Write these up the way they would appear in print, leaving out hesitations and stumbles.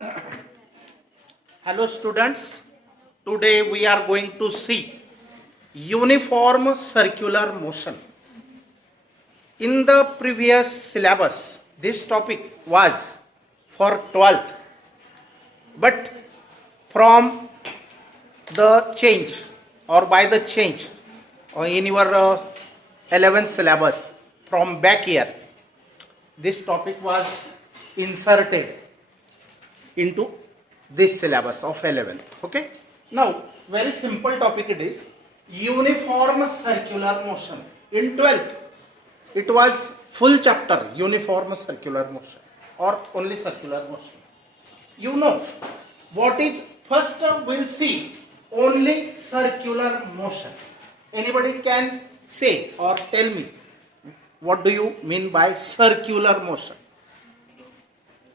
Hello students, today we are going to see uniform circular motion. In the previous syllabus, this topic was for 12th, but from the change or by the change in your 11th syllabus from back year, this topic was inserted into this syllabus of 11th. Okay, now very simple topic it is, uniform circular motion. In 12th it was full chapter uniform circular motion or only circular motion. You know what is first, we'll see only circular motion. Anybody can say or tell me what do you mean by circular motion?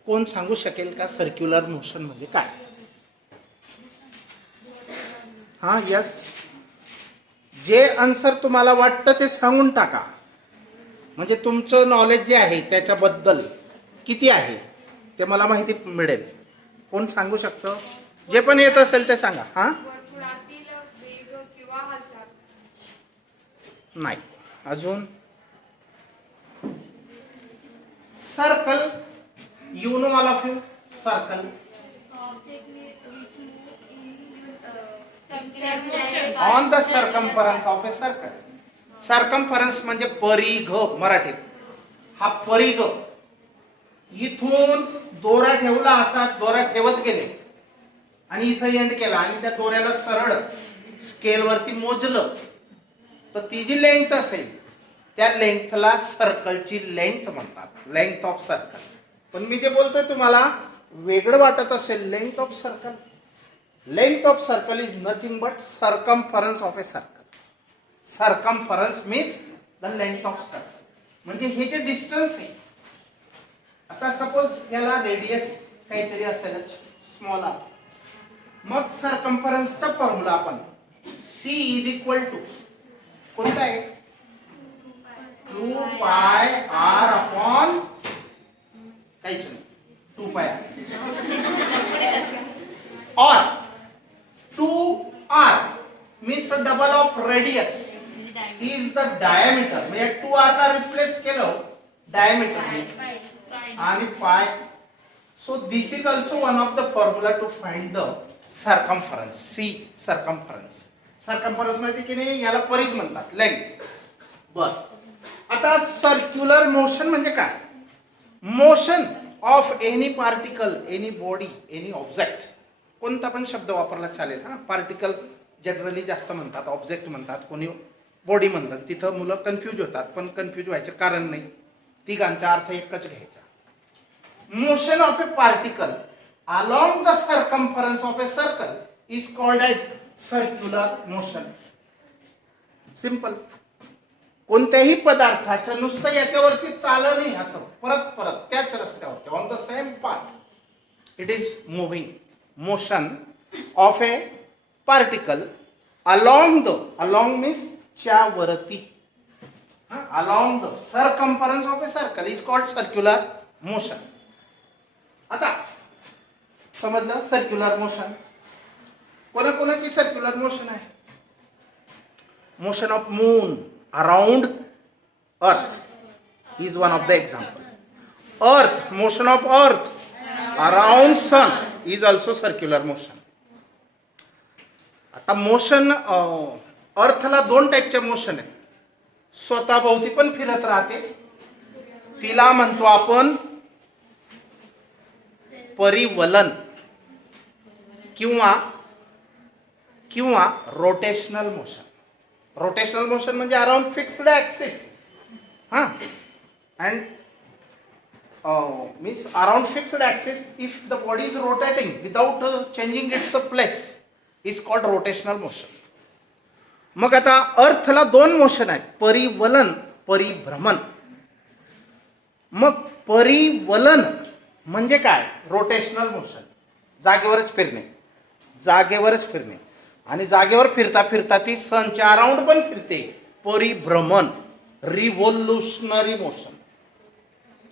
कोण सांगू शकेल का circular motion म्हणजे काय? हा, yes, जे answer तुम्हाला वाटतं ते सांगून टाका, म्हणजे तुमचं नॉलेज जे आहे त्याच्याबद्दल किती आहे ते मला माहिती मिळेल. कोण सांगू शकतं? जे पण येत असेल ते सांगा. हा, नाही, अजून circle. You know all of you, circle. On the circumference of a circle. Circumference म्हणजे परिघ मराठीत. हा परिघ इथून दोरा ठेवला, असा दोरा ठेवत गेले आणि इथं एंड केला आणि त्या दोऱ्याला सरळ स्केल वरती मोजलं तर ती जी लेंथ असेल त्या लेंथला सर्कलची लेंथ म्हणतात, लेंथ ऑफ सर्कल. पण मी जे बोलतोय तुम्हाला वेगळं वाटत असेल, length of circle. Length of circle is nothing but circumference of a circle. Circumference means the length of circle, म्हणजे हे जे डिस्टन्स आहे. आता सपोज याला रेडियस काहीतरी असेल स्मॉल आर, मग सर्कमफरन्सचा फॉर्म्युला आपण C इज इक्वल टू कोणता आहे? 2 पाय r अपॉन काहीच नाही, 2 पाय और 2r means double of radius is the diameter. म्हणजे 2r ला रिप्लेस केलं डायमीटर आणि pi. So this is also one of the formula to find the circumference. C circumference. Circumference माहिती की नाही, याला परिघ म्हणतात, लेंथ. बर, आता सर्क्युलर मोशन म्हणजे काय? Motion of any particle, any body, any object. कोणता पण शब्द वापरला चालेल. हा, पार्टिकल जनरली जास्त म्हणतात, ऑब्जेक्ट म्हणतात, कोणी बॉडी म्हणतात. तिथं मुलं कन्फ्यूज होतात, पण कन्फ्यूज व्हायचे कारण नाही, तिघांचा अर्थ एकच घ्यायचा. Motion of a particle along the circumference of a circle is called as circular motion. Simple. कोणत्याही पदार्थाचं नुसतं याच्यावरती चाललं नाही, असं परत परत त्याच रस्त्यावरती on the same path it is moving. Motion of a particle along the, along means च्या वरती, along the circumference of a circle is called circular motion. आता समजलं सर्क्युलर मोशन. कोणाकोणाची सर्क्युलर मोशन आहे? Motion of moon around earth is one of the example. Earth, motion of earth around sun is also circular motion. आता motion अर्थला दोन टाईपचे motion आहेत. स्वतःभोवती पण फिरत राहते, तिला म्हणतो आपण परिवलन किंवा किंवा रोटेशनल मोशन. रोटेशनल मोशन म्हणजे अराउंड फिक्स्ड ॲक्सिस. हा, and means around fixed axis if the body is rotating without changing its place is called rotational motion. मग आता अर्थला दोन मोशन आहेत, परिवलन, परिभ्रमण. मग परिवलन म्हणजे काय? रोटेशनल मोशन, जागेवरच फिरणे, जागेवरच फिरणे. आणि जागेवर फिरता फिरता ती सनच्या अराउंड पण फिरते. परिभ्रमण, revolutionary motion.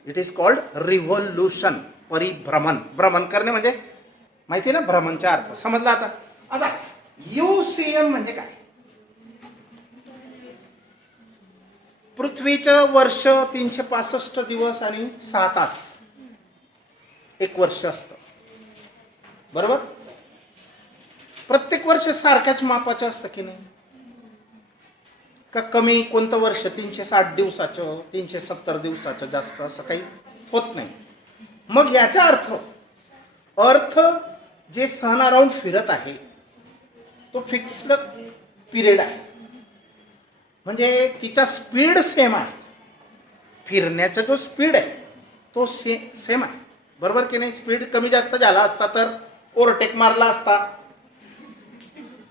It is called revolution. परिभ्रमण, भ्रमण करणे म्हणजे माहिती ना भ्रमणचा अर्थ समजला. आता UCM म्हणजे काय? पृथ्वीचं वर्ष 365 दिवस आणि 6 तास एक वर्ष असतं, बरोबर? प्रत्येक वर्ष सारख्याच मापाचं असतं की नाही? का कमी कोणतं वर्ष 360 दिवसाचं, 370 दिवसाचं जास्त असं काही होत नाही. मग याचा अर्थ जे सन अराउंड फिरत आहे तो फिक्स्ड पिरियड आहे, म्हणजे तिचा स्पीड सेम आहे. फिरण्याचा जो स्पीड आहे तो सेम आहे, बरोबर की नाही? स्पीड कमी जास्त झाला असता तर ओव्हरटेक मारला असता,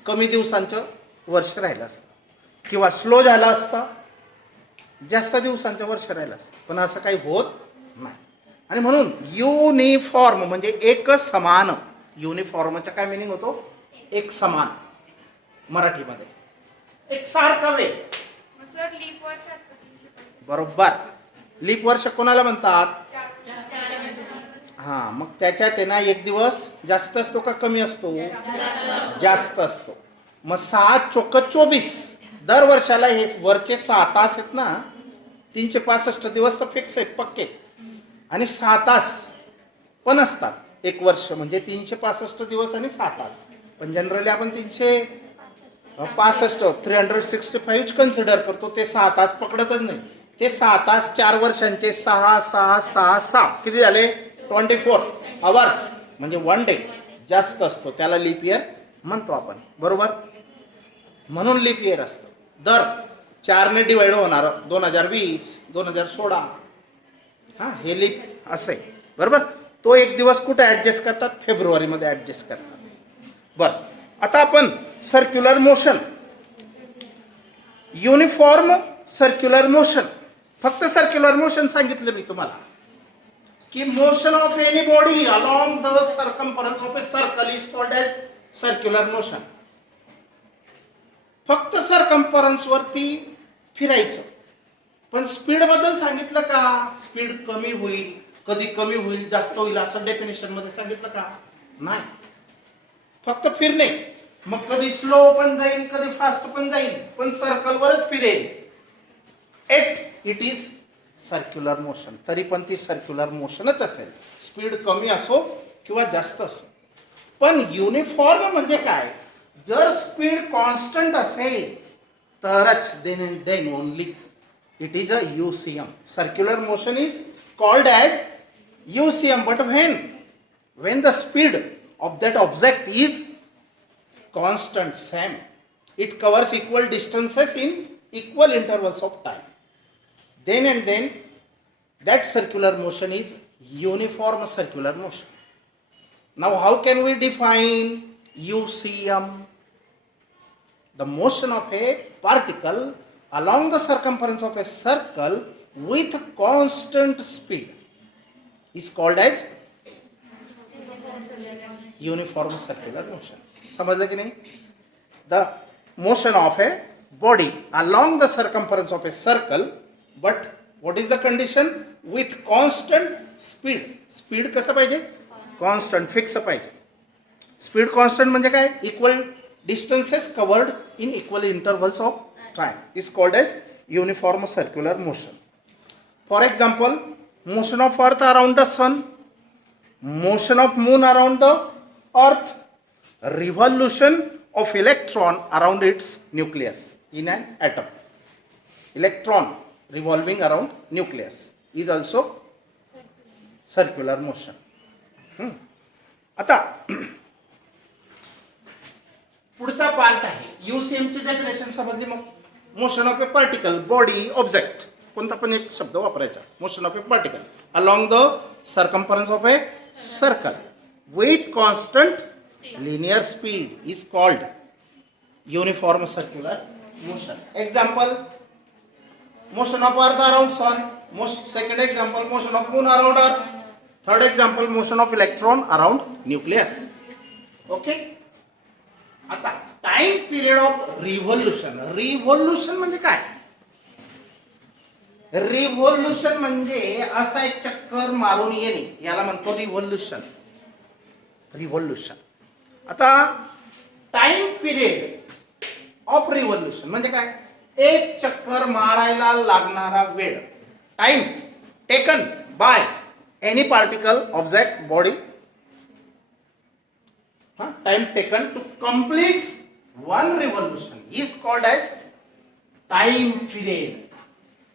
कमी दिवसांचं वर्ष राहिलं असतं, किंवा स्लो झाला असता, जास्त दिवसांचं वर्ष राहिलं असतं. पण असं काही होत नाही. आणि म्हणून युनिफॉर्म म्हणजे एक समान. युनिफॉर्मचा काय मिनिंग होतो? एक समान. मराठीमध्ये एक सारखा वेळ. बरोबर. लीप वर्ष कोणाला म्हणतात? हा, मग त्याच्यात आहे ना एक दिवस जास्त असतो का कमी असतो? जास्त असतो. मग 7 चोक 24 दर वर्षाला हे वरचे 6 तास आहेत ना, 365 दिवस तर फिक्स आहेत पक्के, आणि 6 तास पण असतात एक वर्ष, म्हणजे 365 दिवस आणि 6 तास. पण जनरली आपण 365 कन्सिडर करतो, ते 6 तास पकडतच नाही. ते 6 तास 4 वर्षांचे 6 6 6 6 किती झाले? 24 आवर्स, म्हणजे 1 डे जास्त असतो, त्याला लीप इयर म्हणतो आपण, बरोबर? म्हणून लीप इयर असतं. दर 4 ने डिवाइड होणार 2020 2016, हा, हे लीप असं आहे, बरोबर? तो एक दिवस कुठे ऍडजस्ट करतात? फेब्रुवारीमध्ये ऍडजस्ट करतात. बर, आता आपण circular motion, uniform circular motion, फक्त सर्क्युलर मोशन सांगितलं मी तुम्हाला की motion of any body along the circumference of a circle is called as circular motion. फक्त सर्कम्फरन्स वरती फिरायचं. पण स्पीड बद्दल सांगितलं का? स्पीड कमी होईल, कधी कमी होईल, जास्त होईल असं डेफिनेशन मध्ये सांगितलं का? नाही. फक्त फिरणे. मग कधी स्लो पण जाईल, कधी फास्ट पण जाईल, पण सर्कलवरच फिरेल. It is circular motion. तरी पण ती सर्क्युलर मोशनच असेल, स्पीड कमी असो किंवा जास्त असो. पण युनिफॉर्म म्हणजे काय? जर स्पीड कॉन्स्टंट असेल तरच then only it is a UCM. Circular motion is called as UCM. But when the speed of that object is constant, same, it covers equal distances in equal intervals of time, then that circular motion is uniform circular motion. Now how can we define UCM? The motion of a particle along the circumference of a circle with constant speed is called as uniform circular motion. समजलं की नाही? The motion of a body along the circumference of a circle, but what is the condition? With constant speed. Speed कसं पाहिजे? Constant, fix पाहिजे. Speed constant म्हणजे काय? Equal distances covered in equal intervals of time is called as uniform circular motion. For example, motion of earth around the sun, motion of moon around the earth, revolution of electron around its nucleus in an atom. Electron revolving around nucleus is also circular motion. आता पुढचा part आहे UCM ची definition समजली. मग motion of a particle, body, object, कोणता पण एक शब्द वापरायचा. Motion of a particle along the circumference of A circle with constant linear speed is called uniform circular motion. Example, motion of earth around sun. Second example, motion of moon around earth. Third example, motion of electron around nucleus. Okay. आता time period of revolution. Revolution म्हणजे काय? Revolution म्हणजे असा एक चक्कर मारून येणे, याला म्हणतो रिव्होल्यूशन. रिव्होल्यूशन. आता टाइम पिरियड ऑफ रिव्होल्यूशन म्हणजे काय? एक चक्कर मारायला लागणारा वेळ. Time taken by any particle of that body. Time taken to complete one revolution is called as time period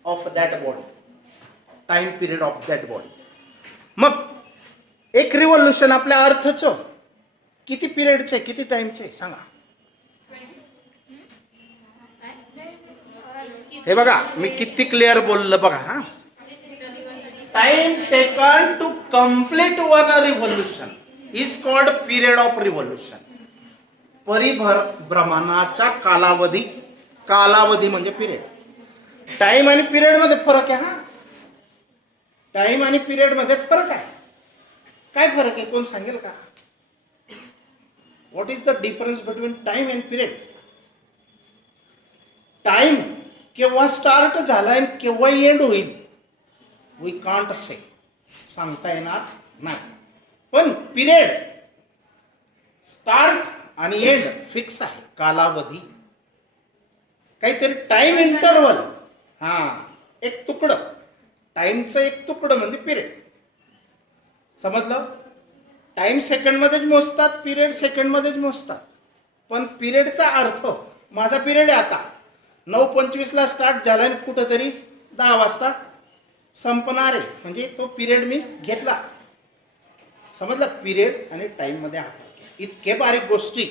of that body. Time period of that body. मग एक revolution आपल्या अर्थचं किती पिरियडचे, किती टाइमचे सांगा? हे बघा मी किती क्लिअर बोललो बघा. हा, time taken to complete one revolution is called period of revolution. परिभ्रमणाचा कालावधी. कालावधी म्हणजे पिरियड. टाइम आणि पिरियड मध्ये फरक आहे. हा, टाइम आणि पिरियड मध्ये फरक आहे. काय फरक आहे कोण सांगेल का? What is the difference between time and period? Time केव्हा स्टार्ट झाला आणि केव्हा एंड होईल वी कांट से, सांगता येणार नाही. पण पिरियड स्टार्ट आणि एंड फिक्स आहे. कालावधी काहीतरी टाइम इंटरवल. हा, एक तुकडं. टाइमचं एक तुकडं म्हणजे पिरियड. समजलं? टाइम सेकंड मध्येच मोजतात, पिरियड सेकंड मध्येच मोजतात. पण पिरियडचा अर्थ माझा पिरियड आहे आता 9:25 ला स्टार्ट झाला आणि कुठंतरी 10 वाजता संपणार आहे म्हणजे तो पिरियड मी घेतला. समजलं? पिरियड आणि टाइम मध्ये इतके बारीक गोष्टी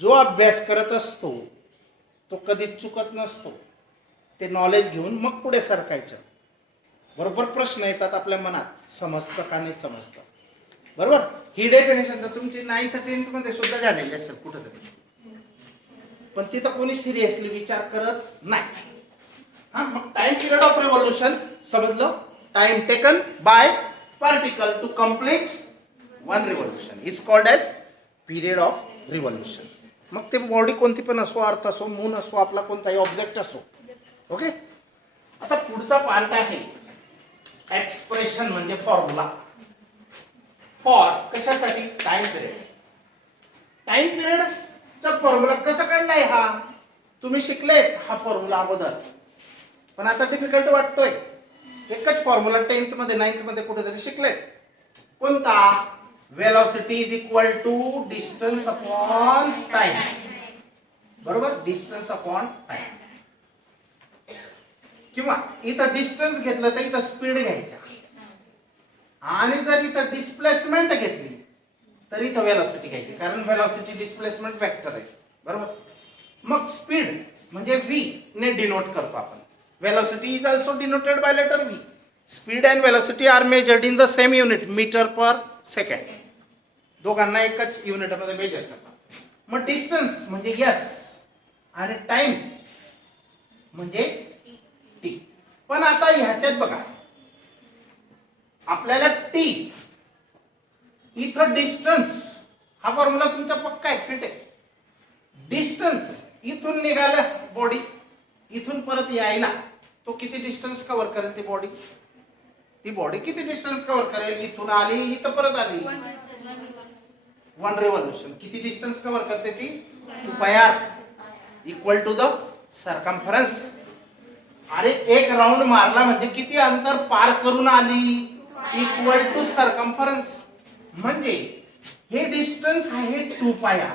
जो अभ्यास करत असतो तो कधीच चुकत नसतो. ते नॉलेज घेऊन मग पुढे सरकायचं. बरोबर प्रश्न येतात आपल्या मनात, समजतं का नाही समजतं. बरोबर? ही डेफिनेशन तर तुमची 9th 10th मध्ये सुद्धा झालेली असेल कुठंतरी, पण तिथं कोणी सिरियसली विचार करत नाही. हा, मग टाइम पिरियड ऑफ रिव्होल्यूशन समजलं? Time taken by particle to complete one revolution is called as period of revolution. मग ते बॉडी कोणती पण असो, अर्थ असो, मून असो, आपला कोणताही ऑब्जेक्ट असो. ओके. आता पुढचा पार्ट आहे एक्सप्रेशन म्हणजे फॉर्म्युला. फॉर कशासाठी? Time period. टाइम पिरियडचा फॉर्म्युला कसा काढलाय हा तुम्ही शिकले हा फॉर्म्युला अगोदर, पण आता डिफिकल्ट वाटतोय. एकच फॉर्म्युला 10th मध्ये 9th मध्ये कुठेतरी शिकले. कोणता? Velocity is equal to distance upon time. बरोबर? Distance upon time. किंवा इथं डिस्टन्स घेतलं तर इथं स्पीड घ्यायचा, आणि जर इथं डिस्प्लेसमेंट घेतली तर इथं वेलोसिटी घ्यायची, कारण वेलोसिटी डिस्प्लेसमेंट वेक्टर आहे. बरोबर? मग स्पीड म्हणजे v ने डिनोट करतो आपण. Velocity is also denoted by letter v. Speed and velocity are measured in the same unit, metre per second. दोघांना एकच युनिट मध्ये मेजर करतात. मग डिस्टन्स म्हणजे s आणि टाइम म्हणजे t. पण आता ह्याच्यात बघा, आपल्याला t इथं डिस्टन्स हा फॉर्म्युला तुमचा पक्का आहे, फिट आहे. डिस्टन्स इथून निघालं बॉडी, इथून परत यायला तो किती डिस्टन्स कव्हर करेल ती बॉडी? ती बॉडी किती डिस्टन्स कव्हर करेल? इथून आली इथं परत आली, वन रिव्होल्यूशन. किती डिस्टन्स कव्हर करते ती? 2πr equal to the circumference. अरे एक राऊंड मारला म्हणजे किती अंतर पार करून आली? Equal to circumference. म्हणजे हे डिस्टन्स आहे 2πr.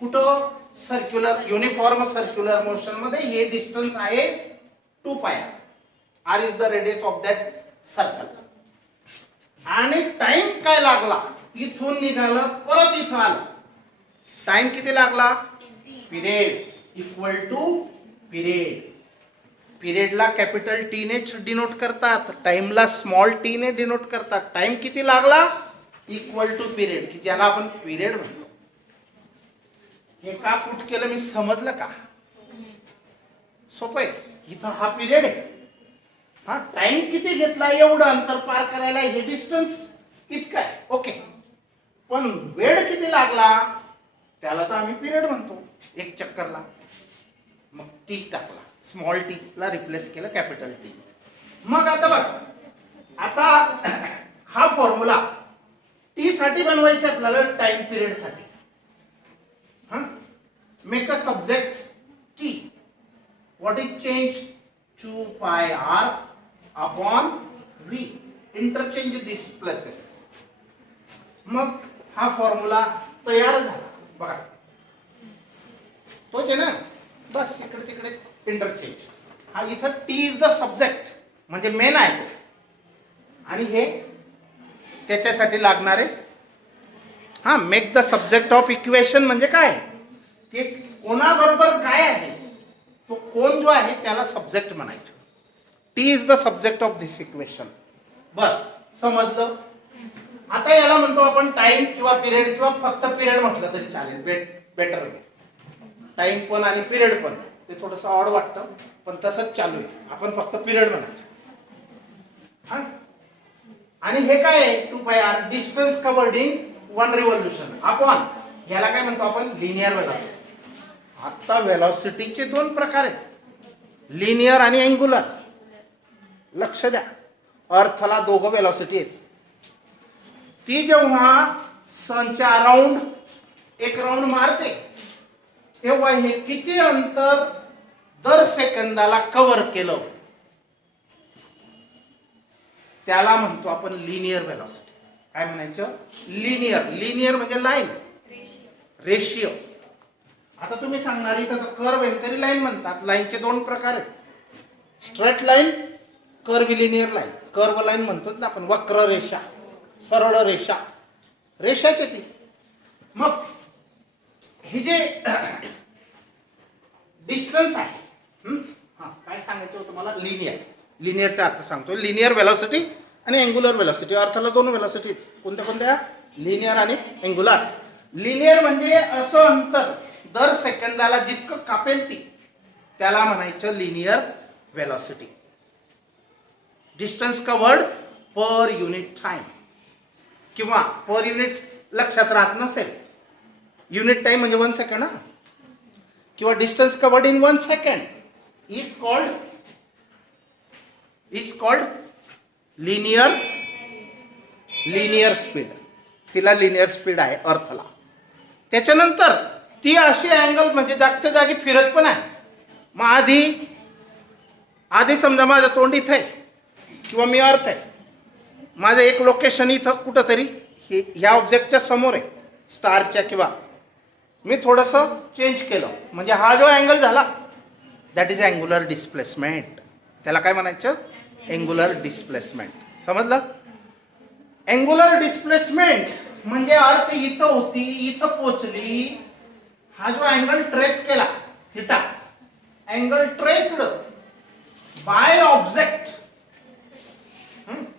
कुठं? सर्क्युलर युनिफॉर्म सर्क्युलर मोशन मध्ये हे डिस्टन्स आहे 2πr. r is the radius of that circle. आणि टाइम काय लागला? इथून निघालं परत इथं आलं, टाइम किती लागला? Period equal to period. पिरियडला कॅपिटल टी ने डिनोट करतात, टाइमला स्मॉल टी ने डिनोट करतात. टाइम किती लागला? इक्वल टू पिरियड, की ज्याला आपण पिरियड म्हणतो. हे का पुट केलं मी समजलं का? सोपं आहे. इथं हा पिरियड आहे, हा टाइम किती घेतला एवढं अंतर पार करायला, हे डिस्टन्स इतकं आहे. ओके. पण वेळ किती लागला त्याला तर आम्ही पिरियड म्हणतो एक चक्करला. मग टी टाकला, स्मॉल टी ला रिप्लेस केलं कॅपिटल टी. मग आता बघ, आता हा फॉर्म्युला टी साठी बनवायचा आपल्याला, टाइम पिरियड साठी. हा, make a subject T. What is change? 2 pi R upon V. Interchange this places. मग हा फॉर्म्युला तयार झाला बघा, तोच आहे ना, बस इकडे तिकडे इंटरचेंज. हा इथं टी इज द सब्जेक्ट म्हणजे मेन आहे तो, आणि हे त्याच्यासाठी लागणारे. हा, make the subject of equation म्हणजे काय, की कोणाबरोबर काय आहे, तो कोण जो आहे त्याला सब्जेक्ट म्हणायचं. T is the subject of this equation. बर, समजलं. आता याला म्हणतो आपण टाइम किंवा पिरियड, किंवा फक्त पिरियड म्हटलं तरी चालेल, बेटर. टाइम पण आणि पिरियड पण, ते थोडस ऑड वाटतं पण तसंच चालू आहे. आपण फक्त पिरियड म्हणायचं. हा, आणि हे काय आहे, 2 pi R, distance covered in 1 revolution upon, याला काय म्हणतो आपण, लिनियर वेलॉसिटी. आता वेलॉसिटीचे 2 प्रकार आहेत, लिनियर आणि अँग्युलर. लक्ष द्या, अर्थला दोघं वेलॉसिटी आहेत. ती जेव्हा सनच्या अराउंड एक राऊंड मारते तेव्हा हे किती अंतर दर सेकंदाला कव्हर केलं, त्याला म्हणतो आपण लिनियर वेलॉसिटी. काय म्हणायचं, लिनियर. लिनियर म्हणजे लाईन, रेशिओ. आता तुम्ही सांगणार इथं कर्व आहे तरी लाईन म्हणतात. लाईनचे 2 प्रकार आहेत, straight line, curve linear line. Curve line म्हणतो ना आपण, वक्र रेषा, सरळ रेषा, रेषाचे ती. मग हे जे डिस्टन्स आहे, काय सांगायचं होतं मला, लिनियर. लिनियरचा अर्थ सांगतो, लिनियर वेलॉसिटी आणि अँग्युलर वेलॉसिटी. अर्थाला 2 वेलॉसिटी, कोणत्या कोणत्या, लिनियर आणि अँग्युलर. लिनियर म्हणजे असं अंतर दर सेकंदाला जितकं कापेल ती, त्याला म्हणायचं linear velocity. Distance covered per unit time, किंवा पर युनिट लक्षात राहत नसेल, युनिट टाइम म्हणजे 1 सेकंड, किंवा distance covered in 1 second is called linear speed. तिला लिनियर स्पीड आहे अर्थला. त्याच्यानंतर ती अशी अँगल म्हणजे जागच्या जागी फिरत पण आहे. मग आधी समजा माझं तोंड इथं आहे किंवा मी अर्थ आहे, माझं एक लोकेशन इथं कुठंतरी ह्या ऑब्जेक्टच्या समोर आहे, स्टारच्या, किंवा मी थोडंसं चेंज केलं म्हणजे हा जो अँगल झाला, दॅट इज अँग्युलर डिस्प्लेसमेंट. त्याला काय म्हणायचं, अँग्युलर डिस्प्लेसमेंट. समजलं? अँग्युलर डिस्प्लेसमेंट म्हणजे अर्थ इथं होती, इथं पोचली, हा जो अँगल ट्रेस केला theta, angle traced by object,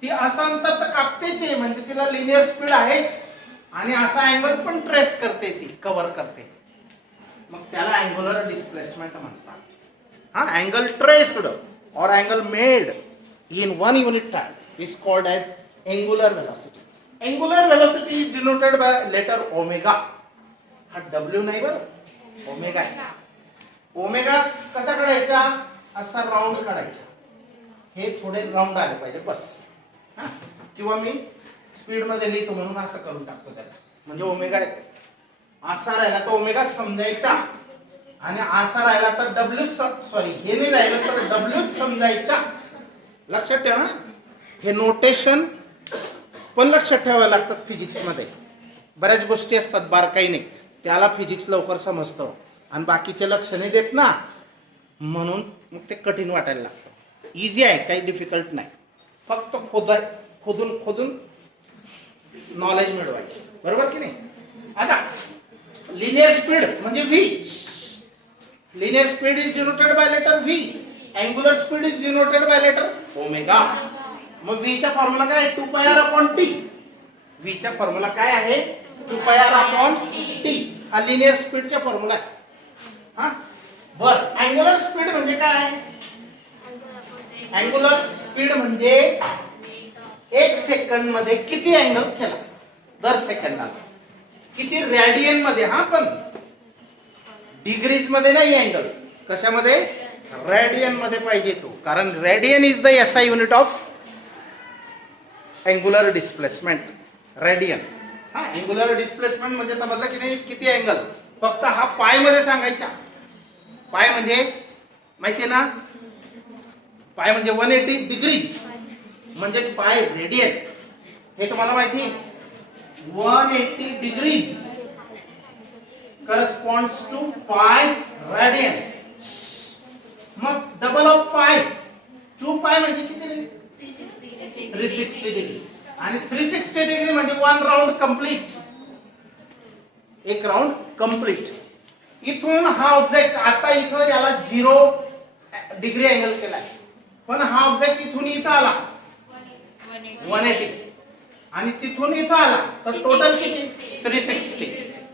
ती असं अंतर तर कापतेच आहे म्हणजे तिला लिनियर स्पीड आहेच, आणि असा अँगल पण ट्रेस करते, ती कव्हर करते, मग त्याला अँग्युलर डिस्प्लेसमेंट म्हणतात. हा, अँगल ट्रेस्ड और angle made in 1 unit time is called as angular velocity. Angular velocity is denoted by letter omega. हा डब्ल्यू नाही बरं, ओमेगा आहे. ओमेगा कसा काढायचा, असा राऊंड काढायचा, हे थोडे राऊंड आले पाहिजे बस. हा, किंवा मी स्पीड मध्ये लिहितो म्हणून असं करून टाकतो त्याला, म्हणजे ओमेगा येतो. असा राहिला तर ओमेगा समजायचा, आणि असा राहिला तर डब्ल्यू, सॉरी हे नाही राहिलं तर डब्ल्यू समजायचा. लक्षात ठेवा, हे नोटेशन पण लक्षात ठेवायला लागतात फिजिक्स मध्ये. बऱ्याच गोष्टी असतात बारकाईने, त्याला फिजिक्स लवकर समजतं आणि बाकीचे लक्ष नाही देत ना, म्हणून मग ते कठीण वाटायला लागतं. इझी आहे, काही डिफिकल्ट नाही, फक्त खोदून नॉलेज मिळवायचं, बरोबर की नाही. आता लिनियर स्पीड म्हणजे V. Linear speed is denoted by letter V. Angular speed is denoted by letter omega. मग व्ही चा फॉर्म्युला काय आहे, 2 pi R upon T. V चा फॉर्म्युला काय आहे, 2 पाय आर अपॉन टी. हा लिनियर स्पीडचा फॉर्म्युला आहे. हा, बर, अँग्युलर स्पीड म्हणजे काय, अँग्युलर स्पीड म्हणजे 1 सेकंड मध्ये किती अँगल केला दर सेकंदाला, किती रेडियन मध्ये. हा, पण डिग्रीज मध्ये नाही अँगल, कशामध्ये? रेडियन मध्ये पाहिजे तो, कारण radian is the SI unit of angular displacement. Radian. हा, अँगुलर डिस्प्लेसमेंट म्हणजे समजलं की नाही किती अँगल, फक्त हा पाय मध्ये सांगायचा. पाय म्हणजे माहितीये ना, पाय म्हणजे 180 डिग्रीज म्हणजे पाय रेडियन, हे तुम्हाला माहिती आहे. 180 degrees corresponds to pi radian. मग डबल ऑफ पाय, 2 पाय म्हणजे किती रे? 360 डिग्री. आणि 360 डिग्री म्हणजे 1 राऊंड कंप्लीट, एक राऊंड कंप्लीट. इथून हा ऑब्जेक्ट आता इथं याला 0 डिग्री अँगल केलाय, पण हा ऑब्जेक्ट इथून इथं आला 180 आणि तिथून इथं आला तर टोटल किती? 360.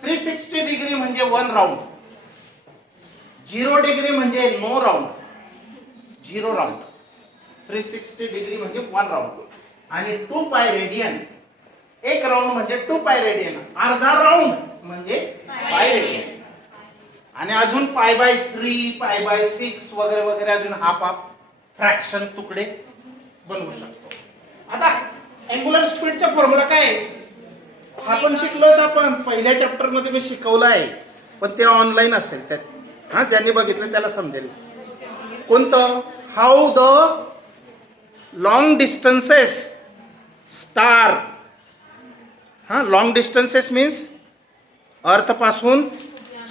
360 डिग्री म्हणजे 1 राऊंड. 0 डिग्री म्हणजे नो राऊंड, 0 राऊंड. 360 डिग्री म्हणजे 1 राऊंड. आणि 2 पाय रेडियन, एक राऊंड म्हणजे 2 पाय रेडियन, अर्धा राऊंड म्हणजे पाय रेडियन. आणि अजून पाय बाय 3, पाय बाय 6 वगैरे वगैरे अजून हाफ फ्रॅक्शन तुकडे बनवू शकतो. आता अँगुलर स्पीडचा फॉर्म्युला काय आहे? हा पण शिकलो होतो आपण पहिल्या चॅप्टर मध्ये, मी शिकवला आहे, पण ते ऑनलाईन असेल त्यात. हा, ज्यांनी बघितलं त्याला समजेल. कोणतं? How the long distances star. हा, लॉंग डिस्टन्सेस मीन्स अर्थ पासून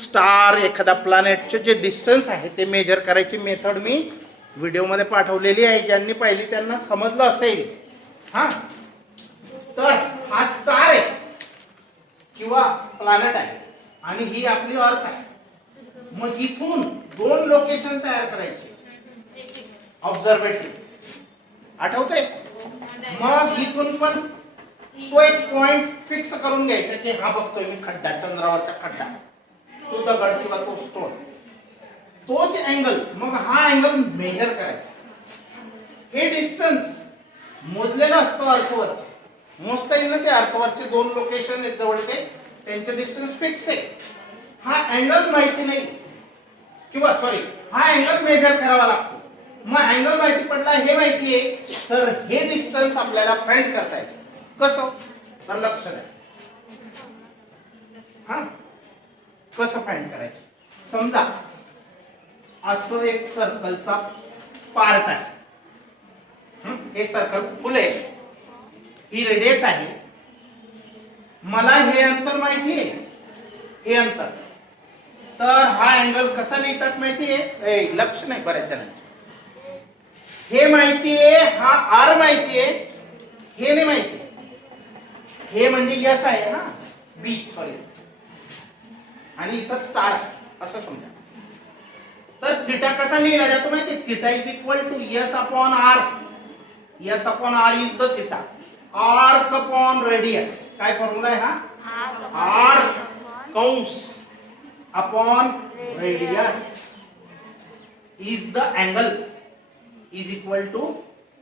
स्टार, एखादा प्लॅनेटचे जे डिस्टन्स आहे ते मेजर करायची मेथड मी व्हिडिओमध्ये पाठवलेली आहे. ज्यांनी पाहिली त्यांना समजलं असेल. हा, तर हा स्टार आहे किंवा प्लॅनेट आहे आणि ही आपली अर्थ आहे. मग इथून 2 लोकेशन तयार करायचे ऑब्झर्वेटरी, आठवतंय? मग इथून पण तो एक पॉइंट फिक्स करून घ्यायचा की हा बघतोय मी खड्डा, चंद्रावरचा खड्डा, तो दगड किंवा तो स्टोन, तोच अँगल. मग हा अँगल मेजर करायचा. हे डिस्टन्स मोजलेलं असतं अर्थवर, मोजता येईल ना ते अर्थवरचे 2 लोकेशन आहेत जवळचे, त्यांचे डिस्टन्स फिक्स आहे. हा अँगल माहिती नाही किंवा सॉरी हा अँगल मेजर करावा लागतो. मग अँगल माहिती पडला, हे माहिती आहे, तर हे डिस्टन्स आपल्याला फाइंड करता येतं. कसं? तर लक्ष द्या. हा, कसं फाइंड करायचं? समजा असं एक सर्कलचा पार्ट आहे. हे सर्कल फुल आहे, ही रेडियस आहे. मला हे अंतर माहिती आहे, हे अंतर. तर हा अँगल कसा लिहितात माहिती आहे? लक्ष नाही बऱ्याच जणांना. हे माहिती आहे, हा आर माहिती आहे, हे नाही माहिती. हे म्हणजे यस आहे ना, बी सॉरी, आणि इथं स्टार असं समजा. तर थीटा कसा लिहिला जातो माहिती? Theta is equal to S upon R. S upon R is the theta. Arc upon radius. काय फॉर्म्युला आहे हा? आर्क कंस upon radius is the angle is equal to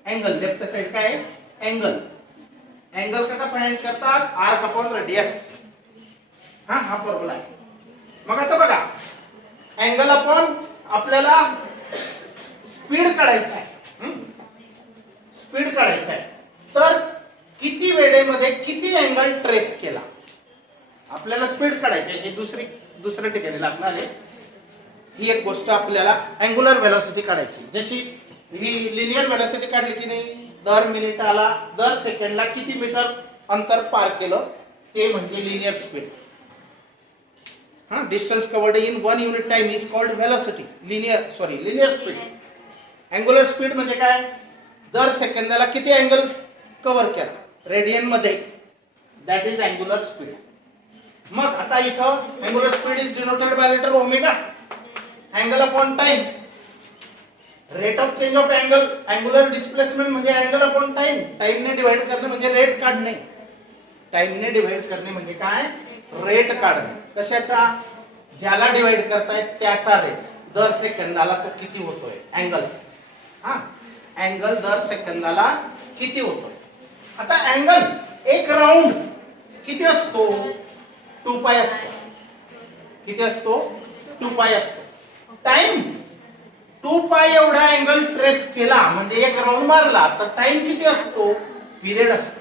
angle. Left side काय आहे? अँगल. अँगल कसा find करतात? Arc upon radius. हा formula आहे. मग आता बघा, अँगल अपॉन आपल्याला स्पीड काढायचं आहे. स्पीड काढायचं आहे, तर किती वेळेमध्ये किती अँगल ट्रेस केला आपल्याला स्पीड काढायची. हे दुसऱ्या ठिकाणी लागणार आहे. ही एक गोष्ट आपल्याला अँगुलर व्हेलॉसिटी काढायची. जशी ही लिनियर व्हेलॉसिटी काढली की नाही, दर मिनिटाला दर सेकंडला किती मीटर अंतर पार केलं ते म्हणजे linear speed. Distance covered in 1 unit time is called velocity. Linear speed. Angular speed म्हणजे काय? दर सेकंदाला किती अँगल कव्हर केला रेडियन मध्ये, दॅट इज अँगुलर स्पीड. मग आता इथं angular speed is denoted by letter omega. Angle upon time. Rate of change of angle, angular displacement म्हणजे अँगल अपॉन टाइम. टाइमने डिवाइड करणे म्हणजे रेट काढणे. टाइमने डिवाइड करणे म्हणजे काय? रेट काढणे. कशाचा? ज्याला डिवाइड करतायत त्याचा रेट. दर सेकंदाला तो किती होतोय अँगल. अँगल दर सेकंदाला किती होतोय. आता अँगल एक राऊंड किती असतो? 2 पाय असतो. किती असतो? 2 पाय असतो. टाइम 2 पाय एवढा अँगल ट्रेस केला म्हणजे एक राऊंड मारला तर टाइम किती असतो? पिरियड असतो.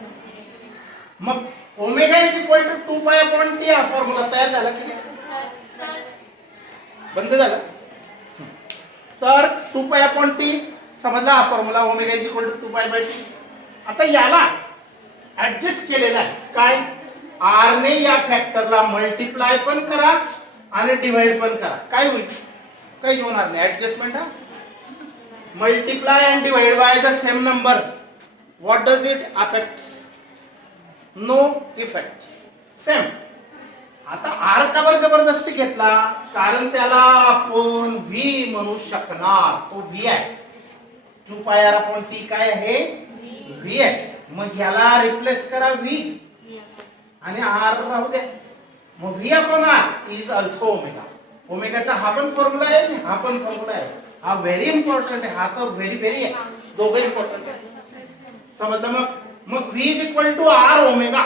मग omega is equal to 2 pi upon T हा फॉर्म्युला तयार झाला की नाही? बंद झाला. तर 2 पाय अपॉन टी समजला हा formula, omega is equal to 2 pi bye T. आता याला ऍडजस्ट केलेला आहे काय? आर ने या फॅक्टरला मल्टिप्लाय पण करा आणि डिवाइड पण करा. काय होईल? काही होणार नाही. ऍडजस्टमेंट हा multiply and divide by the same number. What does it affects? No effect. Same. आता आर का बरं जबरदस्ती घेतला? कारण त्याला आपण व्ही म्हणू शकणार. तो व्ही आहे. 2 पाय आर अपॉन टी काय आहे? व्ही आहे. मग याला रिप्लेस करा व्ही आणि आर राहू दे. मग V upon R is also omega. ओमेगाचा हा पण फॉर्म्युला आहे आणि हा पण फॉर्म्युला आहे. हा व्हेरी इम्पॉर्टंट आहे. हा तर व्हेरी आहे. दोघं इम्पॉर्टंट आहे. समजलं? मग v is equal to R omega.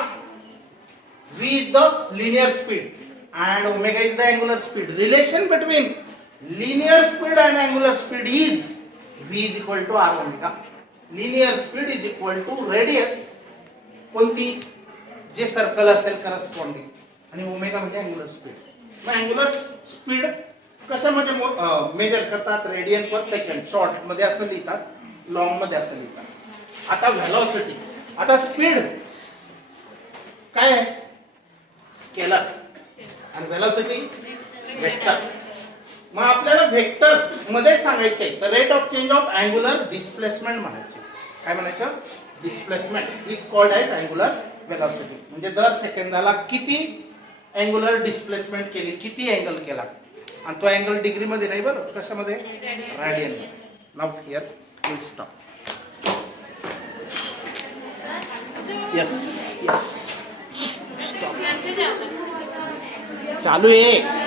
v is the linear speed and omega is the angular speed. Relation between linear speed and angular speed is v is equal to r omega. Linear speed is equal to radius कोणती? जे circle असेल corresponding आणि omega म्हणजे angular speed. मग angular speed कशामध्ये major करतात? Radian पर second. Short मध्ये असं लिहितात, लॉंग मध्ये असं लिहितात. आता व्हेलॉसिटी. आता स्पीड काय आहे? स्केलर आणि व्हेलॉसिटी वेक्टर. मग आपल्याला वेक्टर मध्ये सांगायचे तर rate of change of angular displacement म्हणायचे. काय म्हणायचं? Displacement is called as angular velocity. म्हणजे दर सेकंदाला किती अँग्युलर डिस्प्लेसमेंट केली, किती अँगल केला. आणि तो अँगल डिग्री मध्ये नाही बरं, कशामध्ये? Radian. Now here will stop. Yes yes stop. चालू आहे.